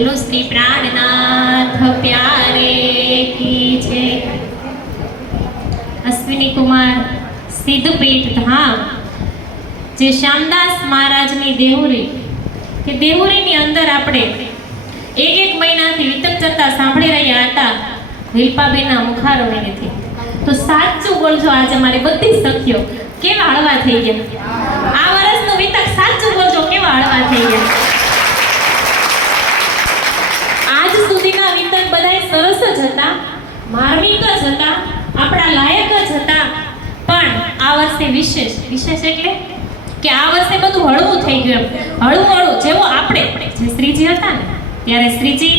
બોલો પ્રાણનાથ, પ્યારે કી છે અશ્વિની કુમાર સિદ્ધપીઠ ધામ, જે શ્યામદાસ મહારાજની દેહુરી, કે દેહુરીની અંદર આપણે એક એક મહિનાથી વિતક ચર્ચા સાંભળી રહ્યા હતા વિલ્પાબેનના મુખારવિણીથી તો સાચું બોલજો આજે મારી બધી સખીઓ, કેવા હળવા થઈ ગયા? આ વર્ષનું વિતક સાચું બોલજો, કેવા હળવા થઈ ગયા આજ સુધીના વિતક બધાય સરસ જ હતા, માર્મિક જ હતા, આપણા લાયક જ હતા. પણ આ વર્ષે વિશેષ વિશેષ એટલે કે આ વર્ષે બધું હળવું થઈ ગયું હળવું હળવું. જેવો આપણે, જે શ્રીજી હતા ને, ત્યારે શ્રીજી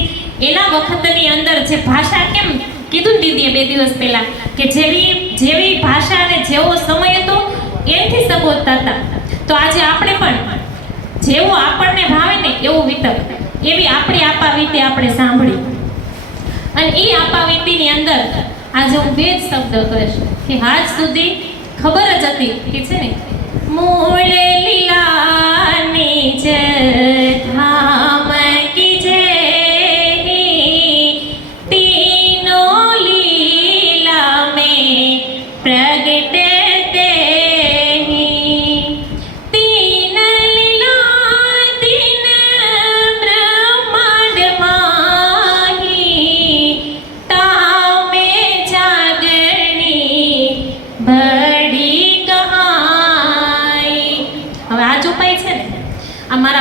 એના વખતની અંદર જે ભાષા કેમ કીધું દીદીએ બે દિવસ પહેલા, કે જેવી જેવી ભાષા અને જેવો સમય હતો એનાથી સંબોધતા હતા. તો આજે આપણે પણ જેવો આપણને ભાવે ને એવું વિતક એવી આપણી આપાવીતે આપણે સાંભળી. અને એ આપાવીતીની અંદર આજે હું બે જ શબ્દ કહીશ કે આજ સુધી ખબર જ હતી કે છે ને, મૂળે લીલાની જય તીનો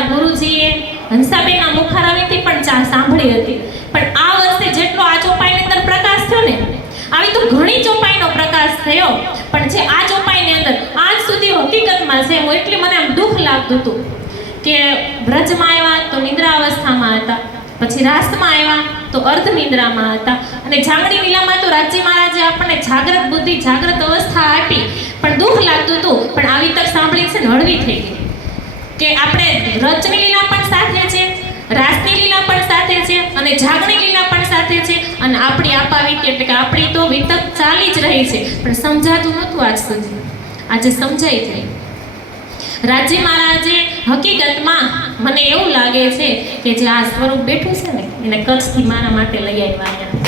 આ મારા ગુરુજીએ હંસાબેનના મુખારાવીથી પણ ચા સાંભળી હતી. પણ આ વર્ષે જેટલો આ ચોપાઈની અંદર પ્રકાશ થયો ને, આવી તો ઘણી ચોપાઈનો પ્રકાશ થયો. પણ જે આ ચોપાઈની અંદર આજ સુધી હકીકતમાં છે, હું એટલે મને આમ દુઃખ લાગતું હતું કે વ્રજમાં આવ્યા તો નિદ્રા અવસ્થામાં હતા, પછી રાસમાં આવ્યા તો અર્ધ નિદ્રામાં હતા. અને જામણી વિલામાં તો રાજ્ય મહારાજે આપણને જાગ્રત બુદ્ધિ, જાગ્રત અવસ્થા આપી. પણ દુઃખ લાગતું હતું, પણ આવી તક સાંભળી છે ને હળવી થઈ ગઈ. કે આપણે રચની લીલા પણ સાથે છે રાસની લીલા પણ સાથે છે અને જાગણી લીલા પણ સાથે છે અને આપણી આપાવીતી એટલે કે આપણી તો વિતક ચાલી જ રહી છે. પણ સમજાતું નહોતું આજ સુધી. આજે સમજાઈ જાય. રાજ્ય મહારાજે હકીકતમાં મને એવું લાગે છે કે જે આ સ્વરૂપ બેઠું છે ને, એને કચ્છથી મારા માટે લઈ આવ્યા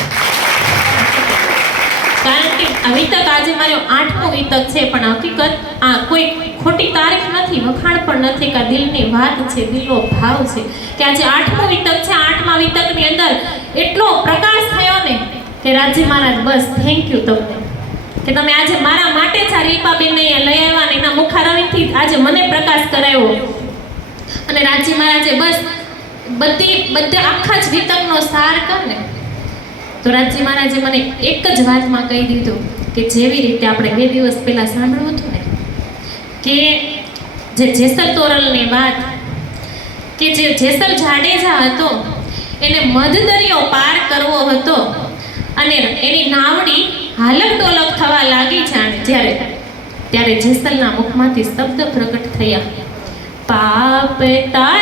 કારણ કે વિતક આજે મારો આઠમો વિતક છે, પણ હકીકત આ કોઈ ખોટી તારીખ નથી, વખાણ પણ નથી, કે દિલની વાત છે, દિલનો ભાવ છે. કે આજે આઠમો વિતક છે, આઠમા વિતકની અંદર એટલો પ્રકાશ થયો ને કે રાજી મહારાજ, બસ થેન્ક યુ તમને. કે તમે આજે મારા માટે જ આ રીપાબેનને અહીંયા લઈ આવ્યા ને એના મુખારવિંદથી આજે મને પ્રકાશ કરાવ્યો અને રાજી મહારાજે બસ બધી, બધા આખા જ વિતકનો સાર કર ને. તો રાજ્ય મહારાજે મને એક જ વાતમાં કહી દીધું કે જેવી રીતે આપણે બે દિવસ પહેલા સાંભળ્યું હતું ને, કે જે જેસલ તોરલની વાત, કે જે જેસલ જાડેજા હતો, એને મધદરિયો પાર કરવો હતો અને એની નાવડી હાલક ડોલક થવા લાગી જાણે જ્યારે, ત્યારે જેસલના મુખમાંથી શબ્દ પ્રગટ થયા. પાપ તારો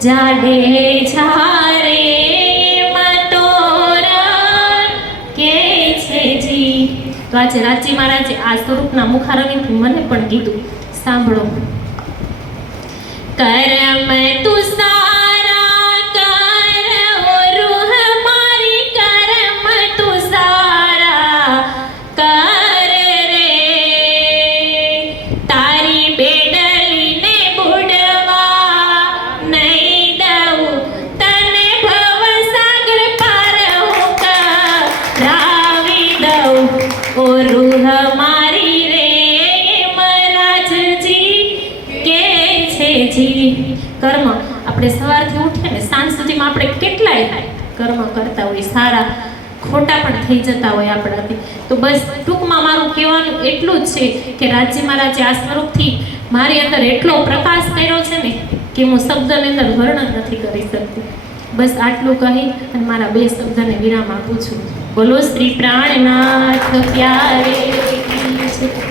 દઉં જાડે છારે મતોરા કે છે જી? તો આજે રાજી મહારાજે આ સ્વરૂપના મુખારવિંદથી મને પણ કીધું, સાંભળો. કરમ તું જી કર્મ આપણે સવારથી ઉઠીએ ને સાંજ સુધીમાં આપણે કેટલાય કર્મ કરતા હોય સારા ખોટા પણ થઈ જતા હોય આપણાથી. તો બસ ટૂંકમાં મારું કહેવાનું એટલું જ છે કે રાજ્ય મહારાજે આ સ્વરૂપથી મારી અંદર એટલો પ્રકાશ કર્યો છે ને કે હું શબ્દની અંદર વર્ણન નથી કરી શકતી. બસ આટલું કહી અને મારા બે શબ્દને વિરામ આપું છું. બોલો, શ્રી પ્રાણનાથ, પ્યારે.